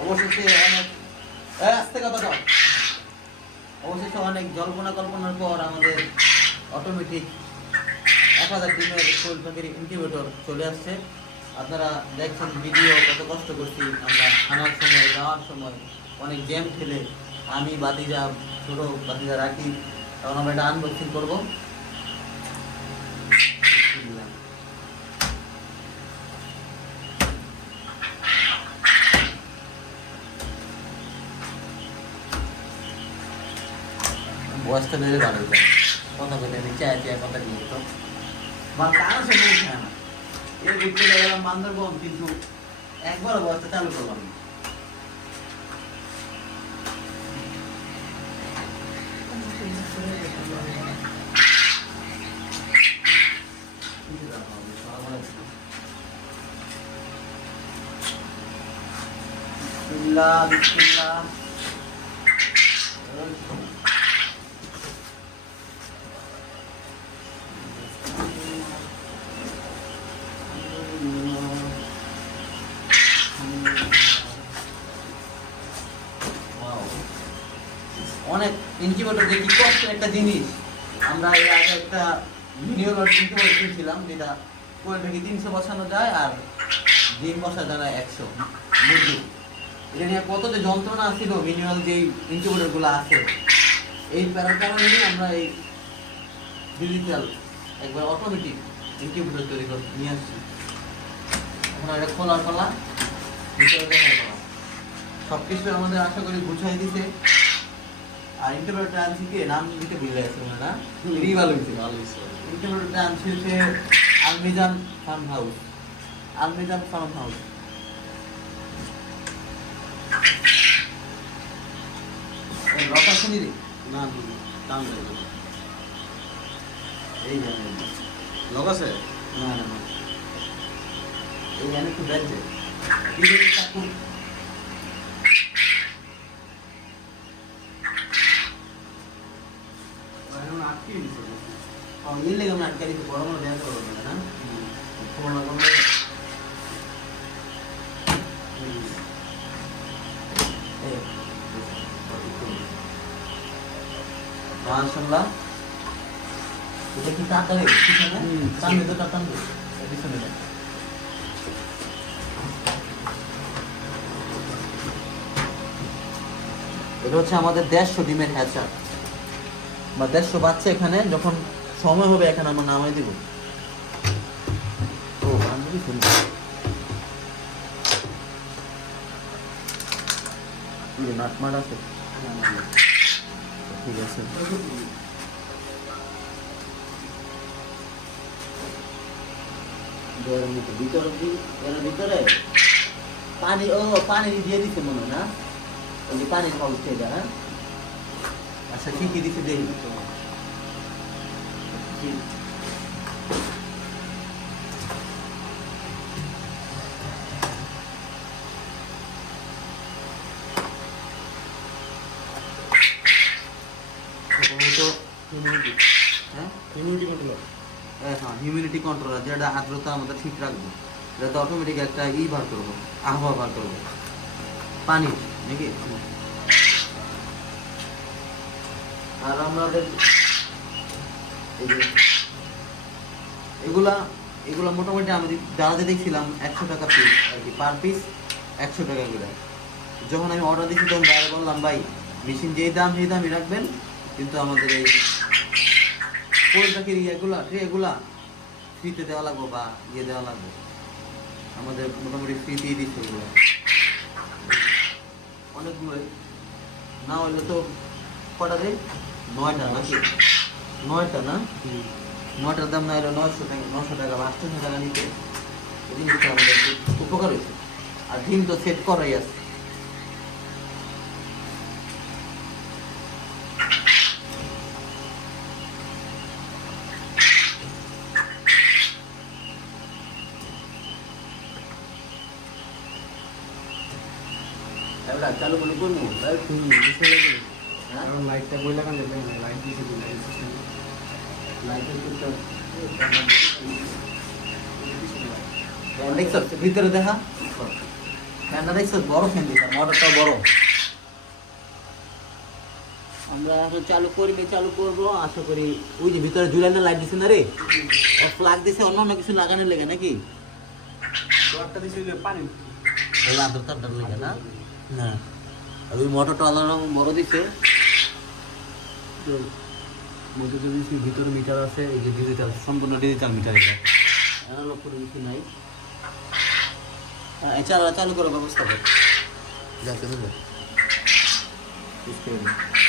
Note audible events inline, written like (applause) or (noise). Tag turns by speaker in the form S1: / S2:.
S1: অবশেষে। অবশেষে অনেক জল্পনা কল্পনার পর আমাদের অটোমেটিক এক হাজার চলে আসছে। আপনারা দেখছেন ভিডিও কত কষ্ট করছি আমরা। আনার সময় যাওয়ার সময় অনেক গেম খেলে আমি বাতিজা ছোট বাতিজা রাখি। তখন আমরা এটা আনবক্সিং করব। বয়সটা বেড়ে যায় কথা বলে নিচে আছে কথা দিয়ে তো। বা সঙ্গে উঠে না। এর ঘুরতে গেলাম বান্দরবন, কিন্তু একবারও বয়সটা চালু করলাম না। বিসমিল্লাহ বিসমিল্লাহ। অনেক ইনকিউবেটর দেখি কষ্টের একটা জিনিস। আমরা এর আগে একটা ভিডিও ইনকিউবেটর কিনছিলাম, যেটা কোয়েল থেকে তিনশো বসানো যায় আর ডিম বসা যায় একশো। মুরগি এটা নিয়ে কত যে যন্ত্রণা ছিল মিনিমাল যে ইনকিউবেটরগুলো আছে। এই প্যারার কারণে আমরা এই ডিজিটাল একবার অটোমেটিক ইনকিউবেটর তৈরি করে নিয়ে আসছি। আমরা এটা দেখার পালা। সব কিছু আমাদের আশা করি বুঝাই দিছে। আর ইন্টারভিউটা আনছি কি নাম দিতে ভুলে গেছে মনে না? ভালো হয়েছে।
S2: ভালো হয়েছে
S1: Almizan farm house Almizan farm house rock আছে নি রে?
S2: না দাম
S1: এই
S2: লগ আছে?
S1: না না এই জানে একটু ব্যাগ দে কি রে কাকু
S2: এখন আটকে দিছে
S1: এটা এটা হচ্ছে আমাদের দেড়শো ডিমের হ্যাচার। বা দেড়শো বাচ্চা এখানে যখন সময় হবে এখানে আমার নামাই দিব। ও আছে। ঠিক আছে। ভিতরে ভিতরে পানি ও পানি দিয়ে দিছে মনে হয় না? ওই যে পানি খাওয়া এটা হ্যাঁ? আচ্ছা কি কি দিছে দেখি। প্রথমত হিউমিডিটি হ্যাঁ?
S2: কন্ট্রোল
S1: হ্যাঁ হিউমিডিটি কন্ট্রোলার যেটা আর্দ্রতা আমাদের ঠিক রাখবে। যাতে অটোমেটিক একটা ই বার করব আবহাওয়া বার করব। পানি নাকি? আর আমাদের (laughs) এগুলা এগুলা মোটামুটি আমি যারা দেখছিলাম, একশো টাকা পিস আর কি পার পিস একশো টাকা করে। যখন আমি অর্ডার দিচ্ছি তখন বাইরে বললাম, ভাই মেশিন যেই দাম, সেই দামই রাখবেন, কিন্তু আমাদের এই পাখির ইয়েগুলা এগুলা ফ্রিতে দেওয়া লাগবে বা ইয়ে দেওয়া লাগবে। আমাদের মোটামুটি ফ্রিতেই দিচ্ছে ওগুলো অনেকগুলো না হলে তো কটা দেয় নয়টা নাকি? নয়টা না নয়টার দাম না হলে নয়শো টাকা নশো টাকা বা আটশো টাকা নিতে এই জিনিসটা আমাদের খুব উপকার হয়েছে আর ডিম তো সেট করাই আছে এবার চালু করে করব লাইট হ্যাঁ
S2: কারণ লাইটটা বইলা কান দেখবেন লাইট দিয়েছে লাইট সিস্টেম
S1: লাইটের কিন্তু ভিতরে দেখা। ফ্যানটা দেখছ? বড় ফ্যান দিছে মোটরটা বড়। আমরা এখন চালু করবে চালু করব। আশা করি ওই যে ভিতরে জুলাইনের লাইট দিছে না রে? প্লাগ দিছে অন্য অন্য কিছু লাগানোর লেগে নাকি?
S2: পানি।
S1: ওই লেগে না? হ্যাঁ। ওই মোটরটা আলাদা বড় দিছে।
S2: মধ্যে যদি ভিতরে মিটার আছে,
S1: এই যে ডিজিটাল সম্পূর্ণ ডিজিটাল মিটার এটা। অ্যানালগ কোনো কিছু নাই। চালু চালু করার ব্যবস্থা কর। বুঝতে বুঝলে